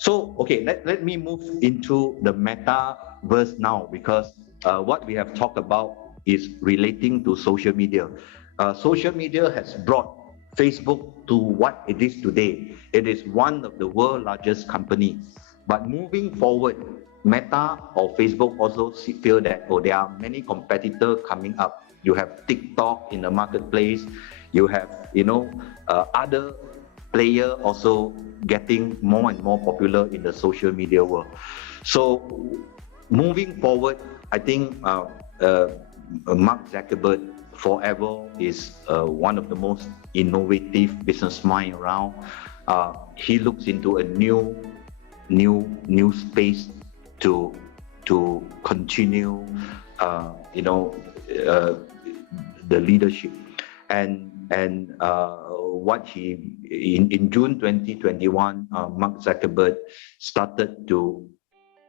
So, okay, let me move into the metaverse now, because what we have talked about is relating to social media. Social media has brought Facebook to what it is today. It is one of the world's largest company. But moving forward, Meta or Facebook also feel that, oh, there are many competitors coming up. You have TikTok in the marketplace. You have, other player also getting more and more popular in the social media world. So moving forward, I think Mark Zuckerberg forever is one of the most innovative business mind around. He looks into a new space to continue, the leadership. And what he in June 2021, Mark Zuckerberg started to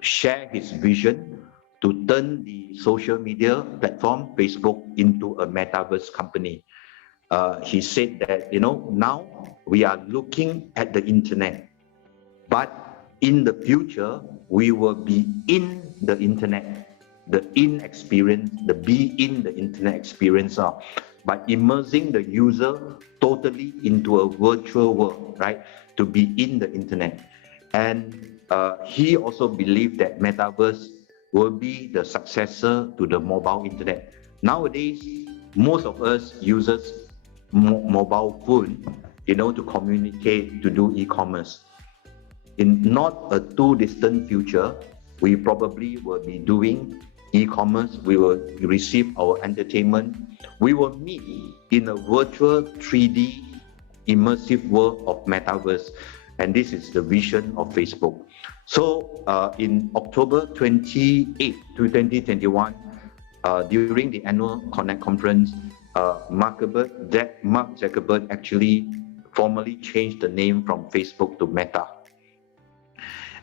share his vision to turn the social media platform Facebook into a metaverse company. He said that, now we are looking at the internet, but in the future we will be in the internet, the in experience, the be in the internet experience, by immersing the user totally into a virtual world, right? To be in the internet. And he also believed that Metaverse will be the successor to the mobile internet. Nowadays, most of us uses mobile phone, to communicate, to do e-commerce. In not a too distant future, we probably will be doing e-commerce, we will receive our entertainment, we will meet in a virtual 3D immersive world of Metaverse. And this is the vision of Facebook. So in October 28, 2021, during the annual Connect conference, Mark Zuckerberg actually formally changed the name from Facebook to Meta.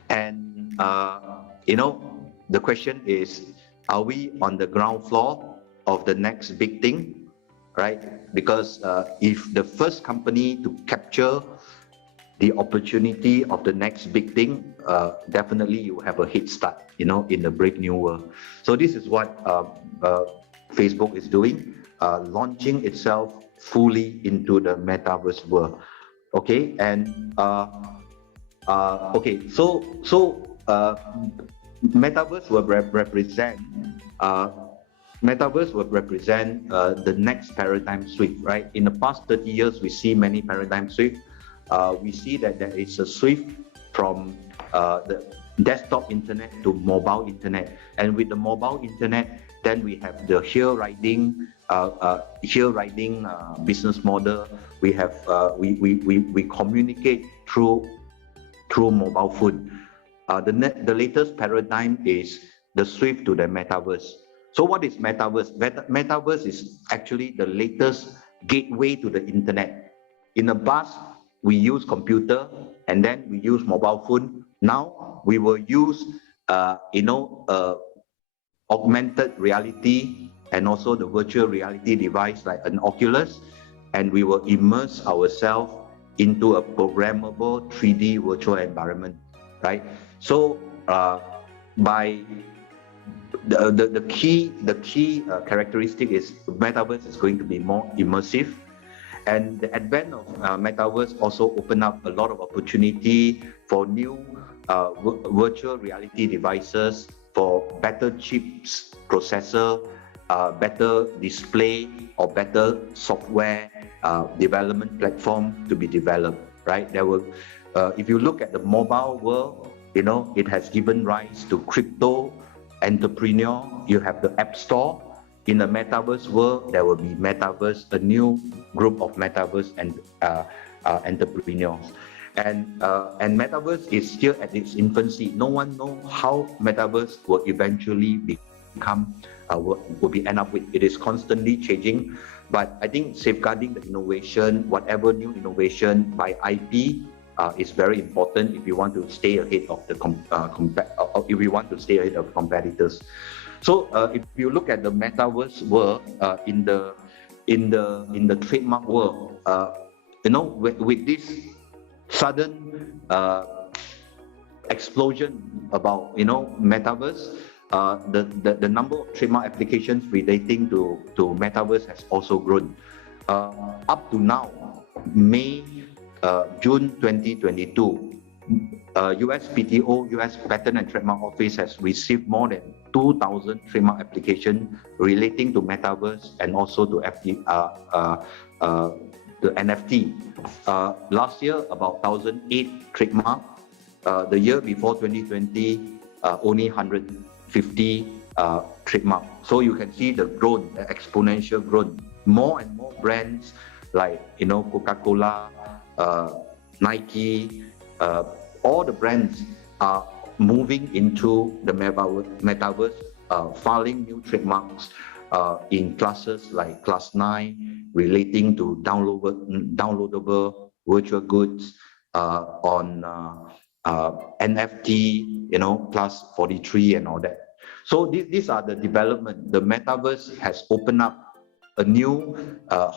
And, the question is, are we on the ground floor of the next big thing, right? Because if the first company to capture the opportunity of the next big thing, definitely you have a head start, in the brave new world. So this is what Facebook is doing, launching itself fully into the metaverse world. Okay, and metaverse will represent the next paradigm shift, right? In the past 30 years, we see many paradigm shifts. We see that there is a shift from the desktop internet to mobile internet, and with the mobile internet, then we have the here riding business model. We have we communicate through mobile phone. The latest paradigm is the shift to the metaverse. So what is metaverse? Metaverse is actually the latest gateway to the internet. In the past, we use computer and then we use mobile phone. Now we will use augmented reality and also the virtual reality device like an Oculus, and we will immerse ourselves into a programmable 3D virtual environment, right? So by the key characteristic is metaverse is going to be more immersive, and the advent of metaverse also open up a lot of opportunity for new virtual reality devices, for better chips processor, better display or better software development platform to be developed, right? There will, if you look at the mobile world, it has given rise to crypto entrepreneur. You have the App Store. In the metaverse world, there will be metaverse, a new group of metaverse and entrepreneurs. And metaverse is still at its infancy. No one knows how metaverse will eventually become, will be end up with. It is constantly changing. But I think safeguarding the innovation, whatever new innovation by IP, is very important if you want to stay ahead of the if you want to stay ahead of competitors. So if you look at the metaverse world, in the trademark world, with this sudden explosion about metaverse. The number of trademark applications relating to metaverse has also grown. Up to now, June 2022, USPTO, US Patent and Trademark Office, has received more than 2,000 trademark applications relating to metaverse and also to the NFT. Last year, about 1,008 trademark. The year before, 2020, only 150 trademark. So you can see the growth, the exponential growth. More and more brands like Coca-Cola, Nike, all the brands are moving into the metaverse, filing new trademarks in classes like Class 9, relating to downloadable virtual goods, on NFT, Class 43 and all that. So these are the development. The metaverse has opened up a new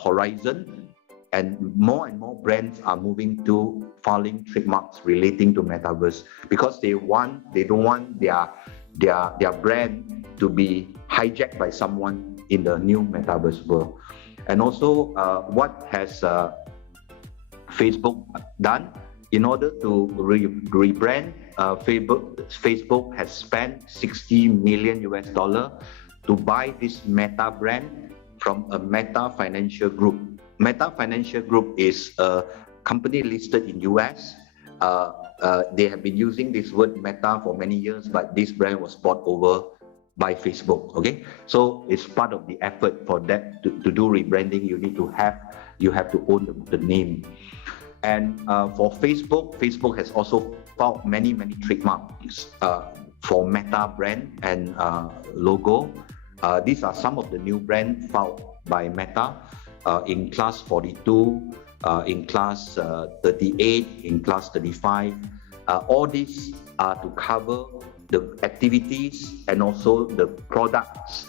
horizon, and more brands are moving to filing trademarks relating to metaverse, because they don't want their brand to be hijacked by someone in the new metaverse world. And also, what has Facebook done in order to rebrand? Facebook has spent $60 million to buy this Meta brand from a Meta Financial Group. Meta Financial Group is a company listed in US. They have been using this word Meta for many years, but this brand was bought over by Facebook. Okay, so it's part of the effort for that to do rebranding. You have to own the name. And for Facebook has also filed many trademarks for Meta brand and logo. These are some of the new brands filed by Meta in Class 42, in Class 38, in Class 35. All these are to cover the activities and also the products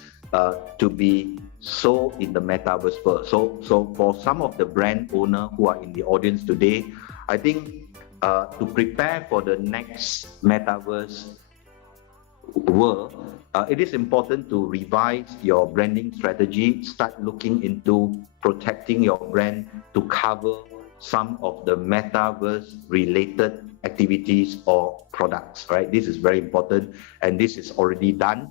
to be sold in the metaverse world. So for some of the brand owners who are in the audience today, I think to prepare for the next metaverse world, it is important to revise your branding strategy, start looking into protecting your brand to cover some of the metaverse related activities or products, right? This is very important, and this is already done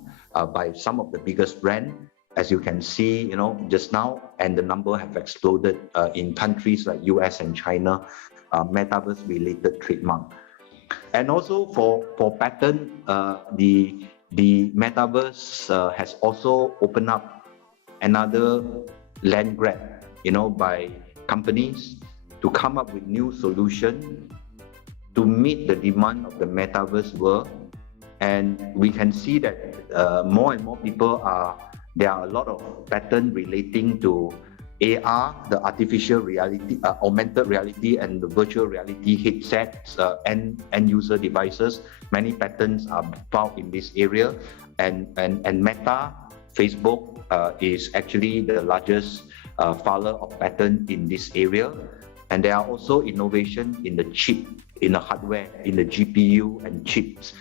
by some of the biggest brands, as you can see, just now, and the number have exploded in countries like US and China, metaverse related trademark. And also for patent, the metaverse has also opened up another land grab, by companies to come up with new solution to meet the demand of the metaverse world. And we can see that more and more people there are a lot of patents relating to AR, the artificial reality, augmented reality, and the virtual reality headsets and user devices. Many patents are filed in this area, and Meta, Facebook is actually the largest filer of patent in this area. And there are also innovation in the chip, in the hardware, in the GPU and chips.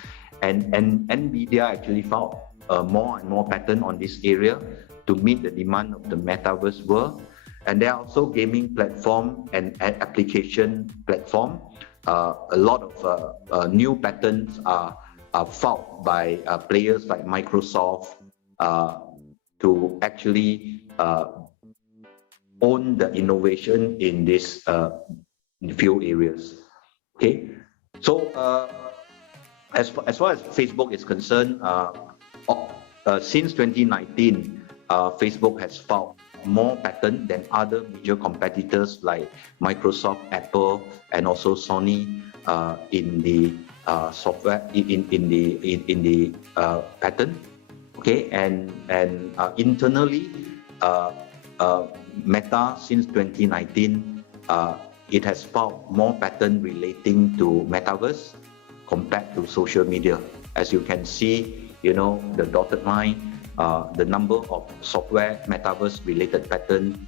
And NVIDIA actually filed more and more patent on this area to meet the demand of the metaverse world. And there are also gaming platform and application platform. A lot of new patents are filed by players like Microsoft to actually own the innovation in this few areas. Okay, so as far as Facebook is concerned, since 2019, Facebook has filed more patents than other major competitors like Microsoft, Apple, and also Sony in the software in the patent. Okay, and internally, Meta since 2019, it has filed more patents relating to metaverse compared to social media. As you can see, the dotted line, the number of software metaverse related patents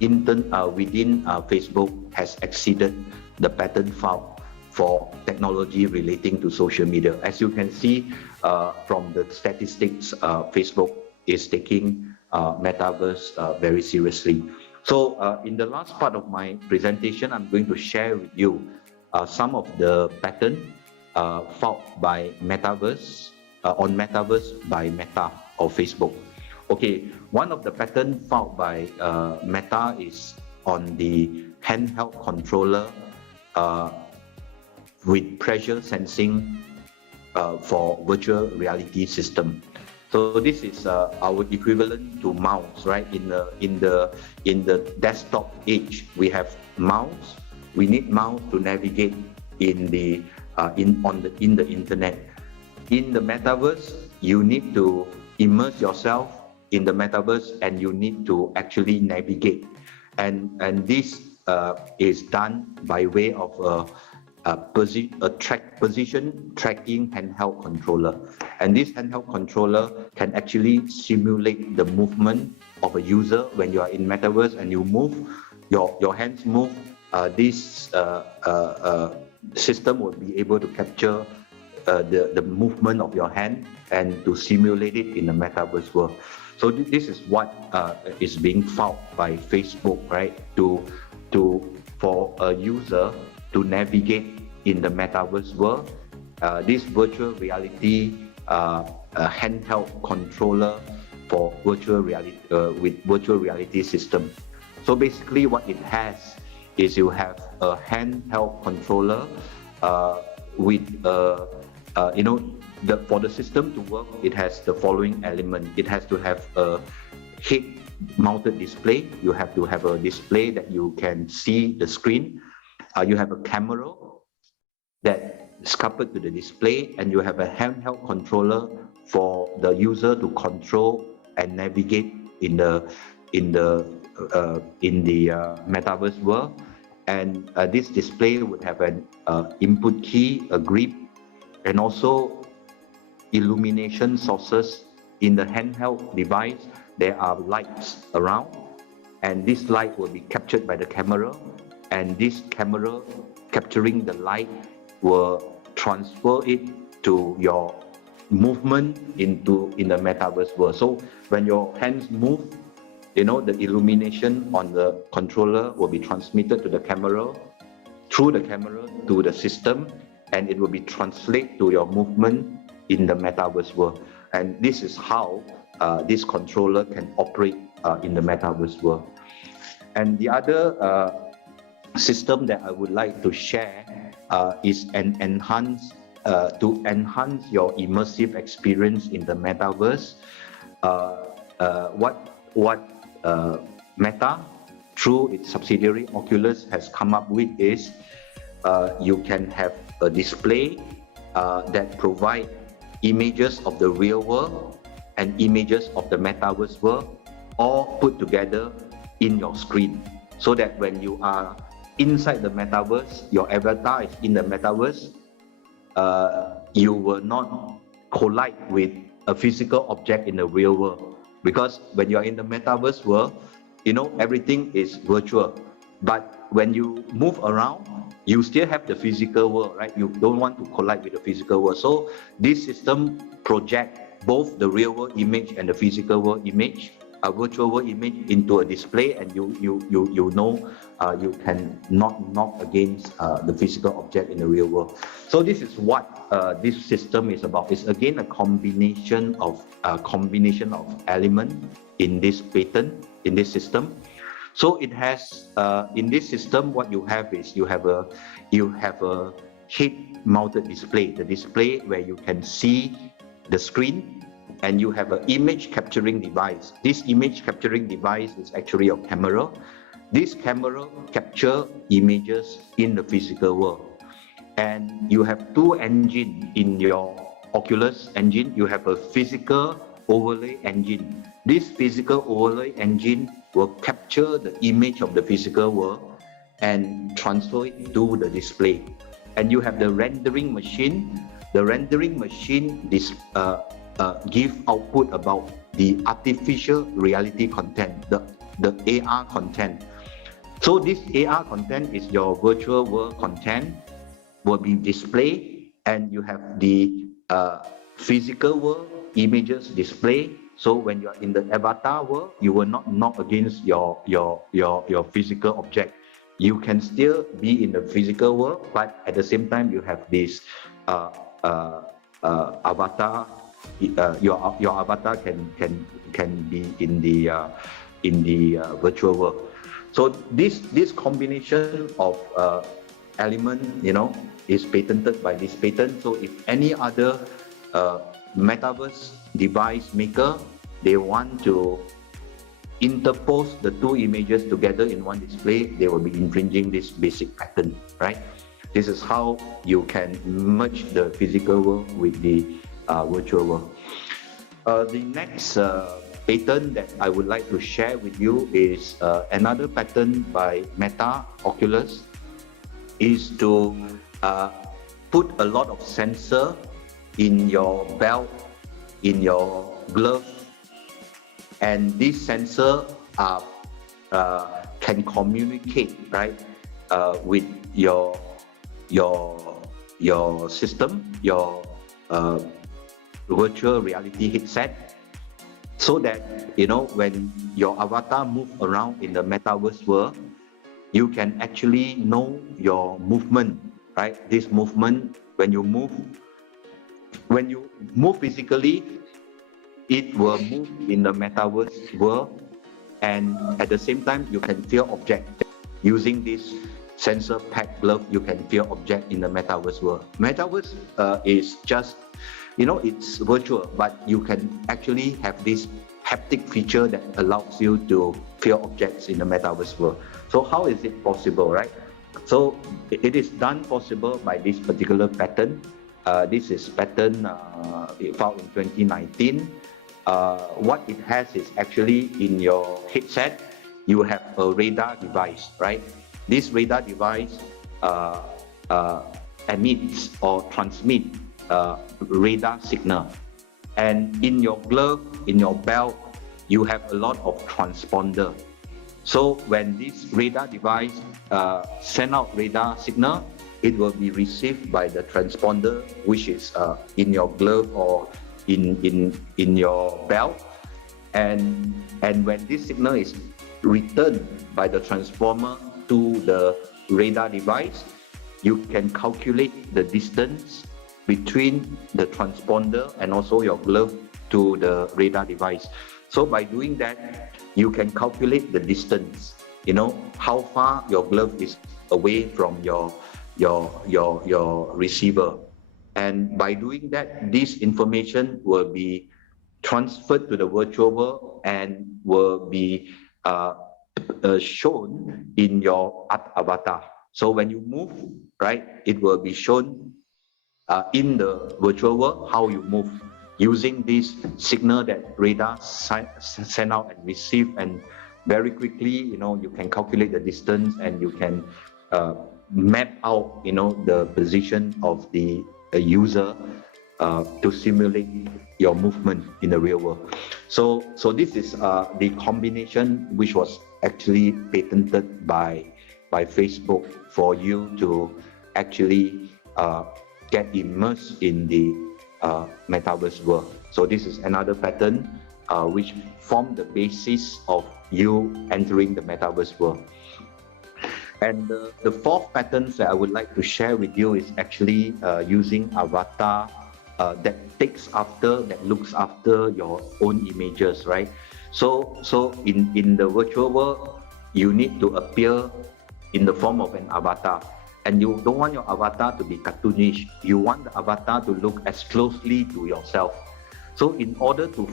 within Facebook has exceeded the patent filed for technology relating to social media. As you can see from the statistics, Facebook is taking Metaverse very seriously. So in the last part of my presentation, I'm going to share with you some of the patterns filed by Metaverse, on Metaverse by Meta or Facebook. Okay, one of the patents filed by Meta is on the handheld controller with pressure sensing for virtual reality system. So this is our equivalent to mouse, right? In the desktop age, we have mouse. We need mouse to navigate in the internet. In the metaverse, you need to immerse yourself in the metaverse, and you need to actually navigate. And this is done by way of position tracking handheld controller. And this handheld controller can actually simulate the movement of a user when you are in metaverse and you move, your hands move. This system will be able to capture the movement of your hand and to simulate it in the metaverse world. So this is what is being filed by Facebook, right? For a user to navigate in the metaverse world, this virtual reality handheld controller for virtual reality with virtual reality system. So basically, what it has is you have a handheld controller with for the system to work, it has the following element. It has to have a head-mounted display. You have to have a display that you can see the screen. You have a camera that is coupled to the display, and you have a handheld controller for the user to control and navigate in the metaverse world. And this display would have an input key, a grip, and also illumination sources. In the handheld device, there are lights around, and this light will be captured by the camera, and this camera capturing the light will transfer it to your movement in the metaverse world. So when your hands move, the illumination on the controller will be transmitted to the camera, through the camera to the system, and it will be translated to your movement in the metaverse world. And this is how this controller can operate in the metaverse world. And the other system that I would like to share is to enhance your immersive experience in the metaverse. What Meta, through its subsidiary Oculus, has come up with is you can have a display that provide images of the real world and images of the metaverse world all put together in your screen, so that when you are inside the metaverse, your avatar is in the metaverse, you will not collide with a physical object in the real world. Because when you are in the metaverse world, everything is virtual. But when you move around, you still have the physical world, right? You don't want to collide with the physical world. So this system projects both the real world image and the physical world image, a virtual world image, into a display, and you can not knock against the physical object in the real world. So this is what this system is about. It's again a combination of elements in this pattern, in this system. So it has in this system, what you have is you have a head-mounted display, the display where you can see the screen, and you have an image capturing device. This image capturing device is actually your camera. This camera capture images in the physical world. And you have two engines in your Oculus engine. You have a physical overlay engine. This physical overlay engine will capture the image of the physical world and transfer it to the display. And you have the rendering machine. The rendering machine give output about the artificial reality content, the AR content. So this AR content is your virtual world content will be displayed, and you have the physical world images display. So when you are in the avatar world, you will not knock against your physical object. You can still be in the physical world, but at the same time, you have this uh, uh, avatar. Your avatar can be in the virtual world. So this combination of element, is patented by this patent. So if any other uh, metaverse device maker, they want to interpose the two images together in one display, they will be infringing this basic pattern, right? This is how you can merge the physical world with the virtual world. The next patent that I would like to share with you is another patent by Meta Oculus, is to put a lot of sensor in your belt, in your glove, and these sensor are can communicate, right, with your system, your virtual reality headset, so that when your avatar move around in the metaverse world, you can actually know your movement, right? This movement, when you move physically, it will move in the metaverse world, and at the same time, you can feel object. Using this sensor pack glove, you can feel object in the metaverse world. Metaverse is just, it's virtual, but you can actually have this haptic feature that allows you to feel objects in the metaverse world. So how is it possible, right? So it is done possible by this particular patent. This is patent filed in 2019. What it has is actually in your headset, you have a radar device, right? This radar device emits or transmits radar signal. And in your glove, in your belt, you have a lot of transponder. So when this radar device send out radar signal, it will be received by the transponder, which is in your glove or in your belt. And when this signal is returned by the transformer to the radar device, you can calculate the distance between the transponder and also your glove to the radar device. So by doing that, you can calculate the distance, how far your glove is away from your receiver. And by doing that, this information will be transferred to the virtual world and will be shown in your avatar. So when you move, right, it will be shown in the virtual world how you move using this signal that radar send out and receive, and very quickly, you can calculate the distance and you can map out, the position of the user to simulate your movement in the real world. So this is the combination which was actually patented by Facebook for you to actually get immersed in the metaverse world. So this is another patent which formed the basis of you entering the metaverse world. And the fourth patent that I would like to share with you is actually using avatar that looks after your own images, right? So in the virtual world, you need to appear in the form of an avatar. And you don't want your avatar to be cartoonish. You want the avatar to look as closely to yourself. So in order to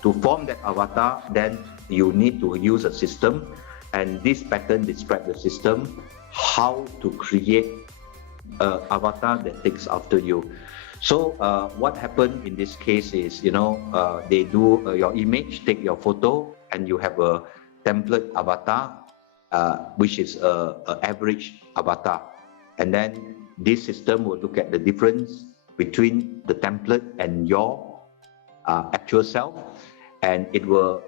form that avatar, then you need to use a system. And this pattern describes the system, how to create an avatar that takes after you. So what happened in this case is, they do your image, take your photo, and you have a template avatar, which is an average avatar. And then this system will look at the difference between the template and your actual self, and it will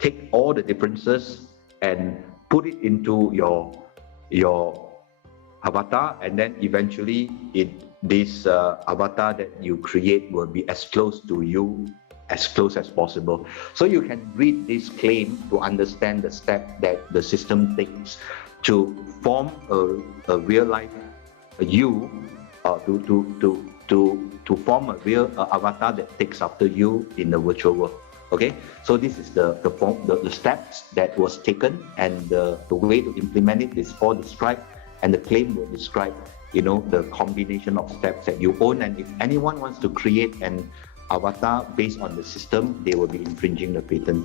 take all the differences and put it into your avatar, and then eventually this avatar that you create will be as close to you as close as possible. So you can read this claim to understand the step that the system takes to form a real life you, to form a real avatar that takes after you in the virtual world. Okay, so this is the steps that was taken, and the way to implement it is all described, and the claim will describe, the combination of steps that you own. And if anyone wants to create an avatar based on the system, they will be infringing the patent.